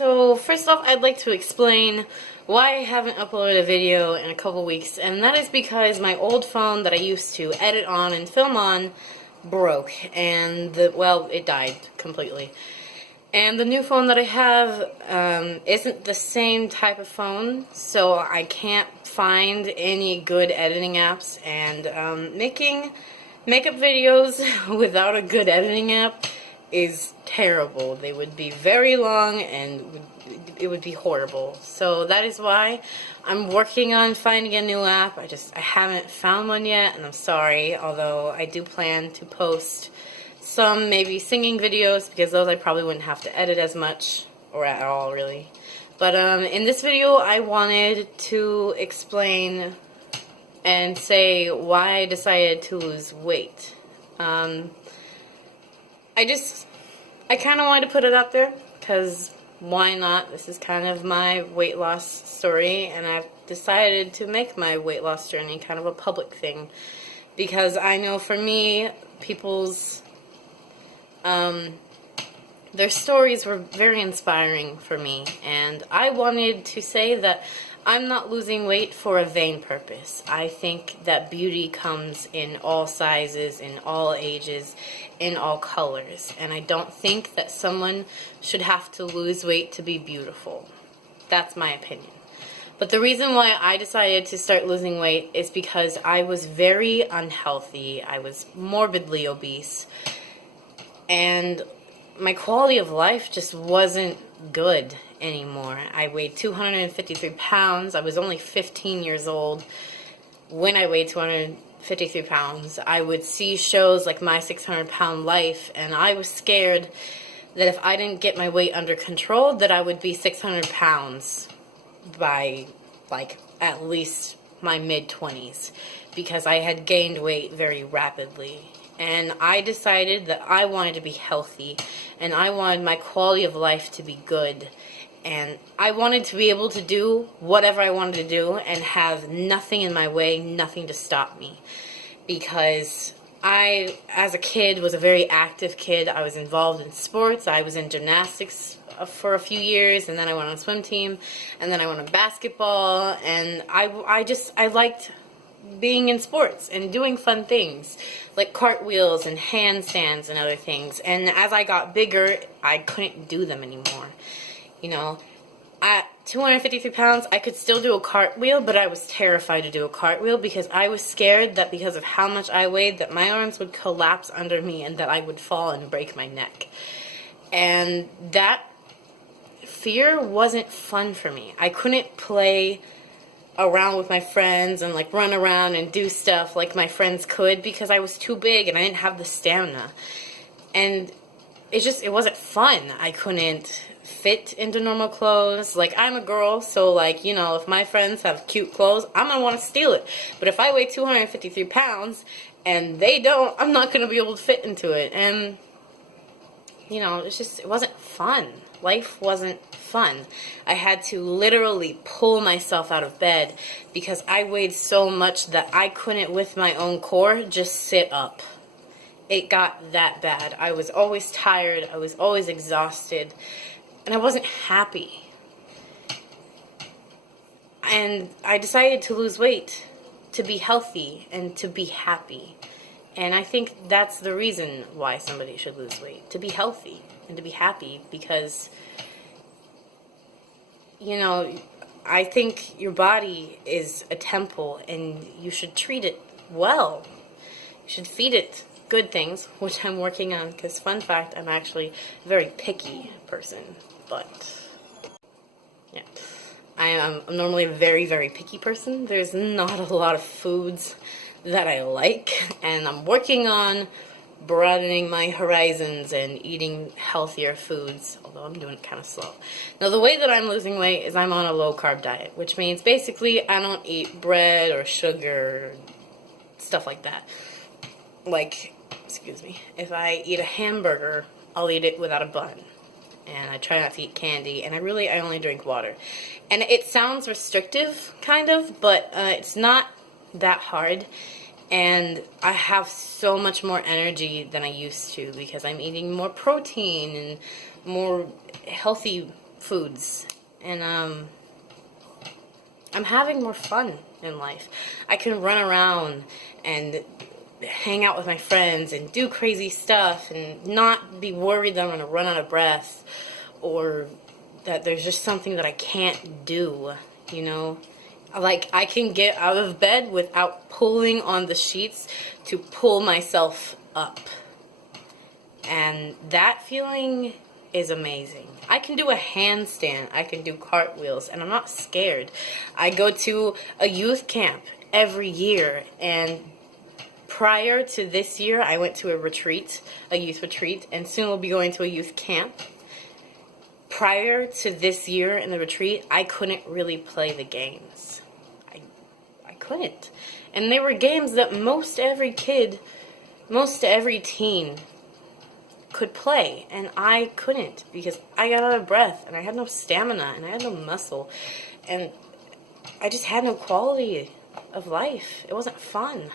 So first off, I'd like to explain why I haven't uploaded a video in a couple weeks, and that is because my old phone that I used to edit on and film on broke, and it died completely. And the new phone that I have isn't the same type of phone, so I can't find any good editing apps, and making makeup videos without a good editing app is terrible. They would be very long and it would be horrible. So that is why I'm working on finding a new app. I haven't found one yet, and I'm sorry, although I do plan to post some maybe singing videos, because those I probably wouldn't have to edit as much, or at all really. But in this video I wanted to explain and say why I decided to lose weight. I kind of wanted to put it out there, because why not? This is kind of my weight loss story, and I've decided to make my weight loss journey kind of a public thing, because I know for me, people's their stories were very inspiring for me, and I wanted to say that I'm not losing weight for a vain purpose. I think that beauty comes in all sizes, in all ages, in all colors, and I don't think that someone should have to lose weight to be beautiful. That's my opinion. But the reason why I decided to start losing weight is because I was very unhealthy. I was morbidly obese, and my quality of life just wasn't good anymore. I weighed 253 pounds. I was only 15 years old when I weighed 253 pounds. I would see shows like My 600-Pound Life, and I was scared that if I didn't get my weight under control, that I would be 600 pounds by, like, at least my mid-20s, because I had gained weight very rapidly. And I decided that I wanted to be healthy, and I wanted my quality of life to be good, and I wanted to be able to do whatever I wanted to do and have nothing in my way, nothing to stop me. Because I, as a kid, was a very active kid. I was involved in sports. I was in gymnastics for a few years, and then I went on a swim team, and then I went on basketball, and I liked being in sports and doing fun things like cartwheels and handstands and other things. And as I got bigger, I couldn't do them anymore. You know, at 253 pounds, I could still do a cartwheel, but I was terrified to do a cartwheel because I was scared that because of how much I weighed, that my arms would collapse under me and that I would fall and break my neck. And that fear wasn't fun for me. I couldn't play around with my friends and like run around and do stuff like my friends could because I was too big and I didn't have the stamina. And it wasn't fun. I couldn't fit into normal clothes. Like, I'm a girl, so like, you know, if my friends have cute clothes, I'm gonna want to steal it. But if I weigh 253 pounds and they don't, I'm not gonna be able to fit into it. And you know, it wasn't fun. Life wasn't fun. I had to literally pull myself out of bed because I weighed so much that I couldn't, with my own core, just sit up. It got that bad. I was always tired. I was always exhausted. And I wasn't happy. And I decided to lose weight to be healthy and to be happy. And I think that's the reason why somebody should lose weight, to be healthy and to be happy, because, you know, I think your body is a temple and you should treat it well. You should feed it good things, which I'm working on, because fun fact, I'm actually a very picky person, but yeah. I'm normally a very, very picky person. There's not a lot of foods that I like, and I'm working on broadening my horizons and eating healthier foods, although I'm doing it kind of slow. Now, the way that I'm losing weight is I'm on a low-carb diet, which means basically I don't eat bread or sugar, stuff like that. Like, excuse me, if I eat a hamburger, I'll eat it without a bun. And I try not to eat candy, and I only drink water. And it sounds restrictive, kind of, but it's not that hard. And I have so much more energy than I used to because I'm eating more protein and more healthy foods. And I'm having more fun in life. I can run around and hang out with my friends and do crazy stuff and not be worried that I'm going to run out of breath or that there's just something that I can't do, you know? Like, I can get out of bed without pulling on the sheets to pull myself up. And that feeling is amazing. I can do a handstand, I can do cartwheels, and I'm not scared. I go to a youth camp every year, and prior to this year, I went to a youth retreat, and soon we'll be going to a youth camp. Prior to this year in the retreat, I couldn't really play the games. I couldn't. And they were games that most every teen could play, and I couldn't because I got out of breath and I had no stamina and I had no muscle and I just had no quality of life. It wasn't fun.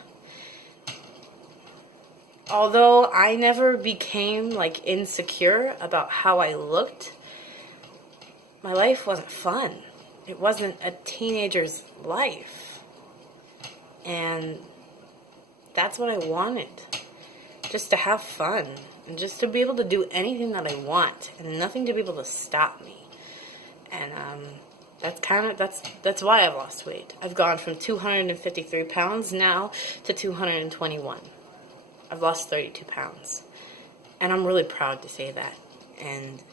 Although I never became like insecure about how I looked, my life wasn't fun. It wasn't a teenager's life. And that's what I wanted. Just to have fun. And just to be able to do anything that I want. And nothing to be able to stop me. And that's why I've lost weight. I've gone from 253 pounds now to 221. I've lost 32 pounds. And I'm really proud to say that. And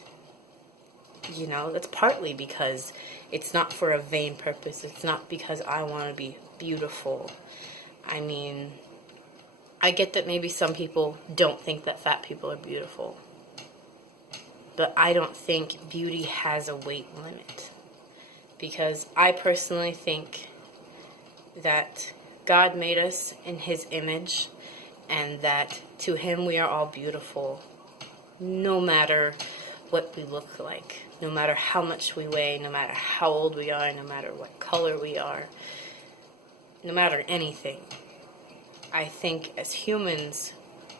you know, that's partly because it's not for a vain purpose. It's not because I want to be beautiful. I mean, I get that maybe some people don't think that fat people are beautiful. But I don't think beauty has a weight limit. Because I personally think that God made us in His image, and that to Him we are all beautiful, no matter what we look like, no matter how much we weigh, no matter how old we are, no matter what color we are, no matter anything. I think as humans,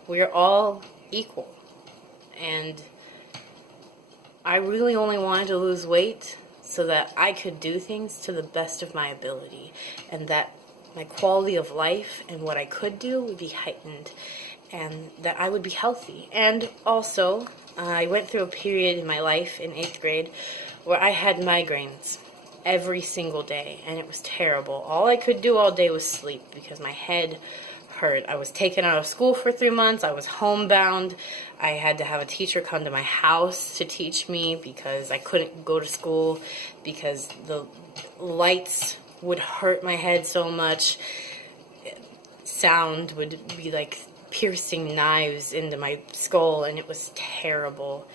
we're all equal. And I really only wanted to lose weight so that I could do things to the best of my ability, and that my quality of life and what I could do would be heightened, and that I would be healthy. And also, I went through a period in my life in 8th grade where I had migraines every single day, and it was terrible. All I could do all day was sleep because my head hurt. I was taken out of school for 3 months. I was homebound. I had to have a teacher come to my house to teach me because I couldn't go to school because the lights would hurt my head so much. Sound would be like piercing knives into my skull, and it was terrible.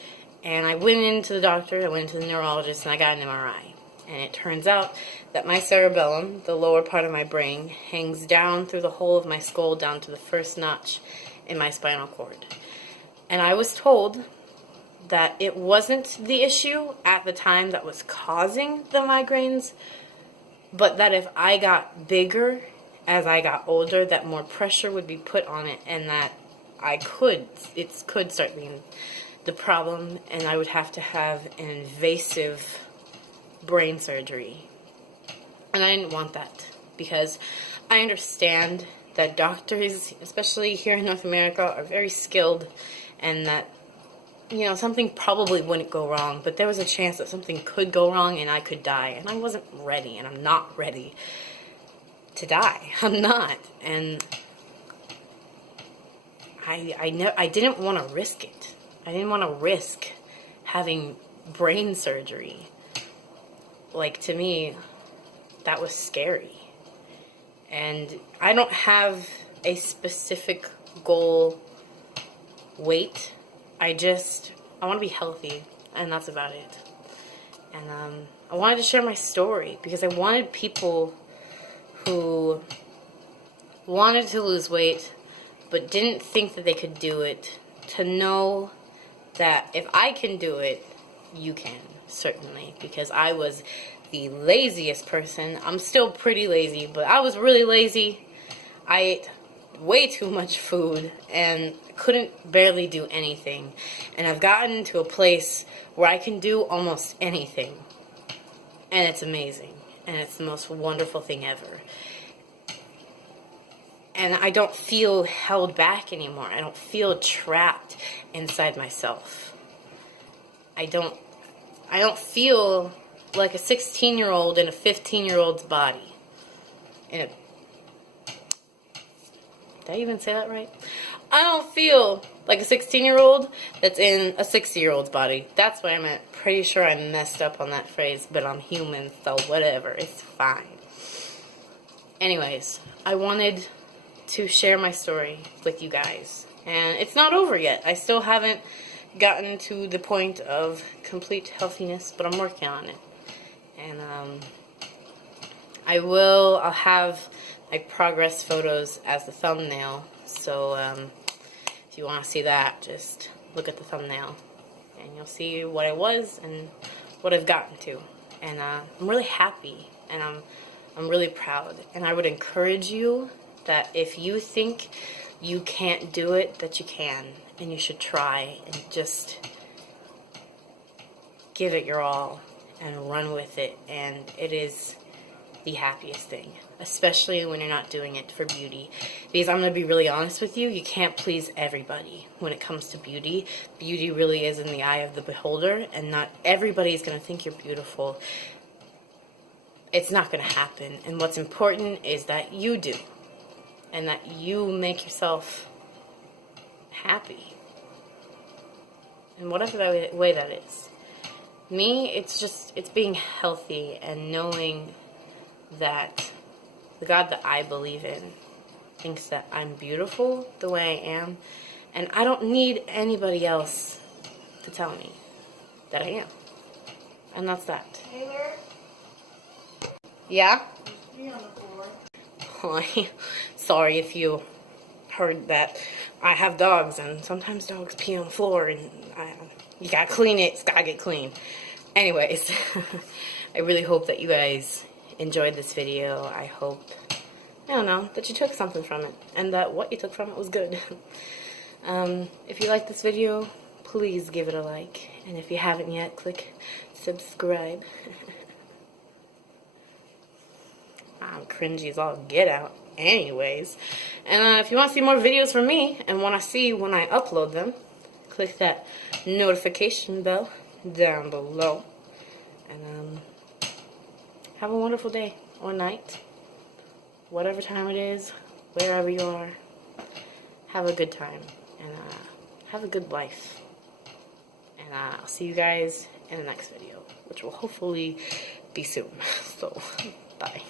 And I went into the doctor, I went to the neurologist, and I got an MRI. And it turns out that my cerebellum, the lower part of my brain, hangs down through the whole of my skull down to the first notch in my spinal cord. And I was told that it wasn't the issue at the time that was causing the migraines, but that if I got bigger as I got older, that more pressure would be put on it, and that it could start being the problem, and I would have to have an invasive brain surgery. And I didn't want that, because I understand that doctors, especially here in North America, are very skilled, and that, you know, something probably wouldn't go wrong, but there was a chance that something could go wrong and I could die, and I wasn't ready, and I'm not ready to die. I'm not. And I didn't want to risk it. I didn't want to risk having brain surgery. Like, to me, that was scary. And I don't have a specific goal weight. I want to be healthy, and that's about it. And I wanted to share my story because I wanted people who wanted to lose weight but didn't think that they could do it to know that if I can do it, you can, certainly. Because I was the laziest person. I'm still pretty lazy, but I was really lazy. I ate way too much food and couldn't barely do anything. And I've gotten to a place where I can do almost anything. And it's amazing. And it's the most wonderful thing ever. And I don't feel held back anymore. I don't feel trapped inside myself. I don't feel like a 16-year-old in a 15-year-old's body. Did I even say that right? I don't feel like a 16-year-old that's in a 60-year-old's body. That's what I meant. Pretty sure I messed up on that phrase, but I'm human, so whatever. It's fine. Anyways, I wanted to share my story with you guys. And it's not over yet. I still haven't gotten to the point of complete healthiness, but I'm working on it. And I'll have my progress photos as the thumbnail, so if you want to see that, just look at the thumbnail and you'll see what I was and what I've gotten to. And I'm really happy, and I'm really proud, and I would encourage you that if you think you can't do it, that you can, and you should try and just give it your all and run with it. And it is the happiest thing, especially when you're not doing it for beauty. Because I'm going to be really honest with you, you can't please everybody when it comes to beauty. Beauty really is in the eye of the beholder, and not everybody's going to think you're beautiful. It's not going to happen. And what's important is that you do, and that you make yourself happy in whatever way that is. Me, it's being healthy and knowing that the God that I believe in thinks that I'm beautiful the way I am, and I don't need anybody else to tell me that I am. And that's that. Taylor? Yeah? Be on the floor. Oh, sorry if you heard that. I have dogs, and sometimes dogs pee on the floor, and you gotta clean it. It's gotta get clean. Anyways, I really hope that you guys enjoyed this video. I hope, I don't know, that you took something from it, and that what you took from it was good. If you like this video, please give it a like, and if you haven't yet, click subscribe. I'm cringy as all get out. Anyways, and if you want to see more videos from me and want to see when I upload them, click that notification bell down below. And have a wonderful day or night, whatever time it is, wherever you are. Have a good time, and have a good life. And I'll see you guys in the next video, which will hopefully be soon. So, bye.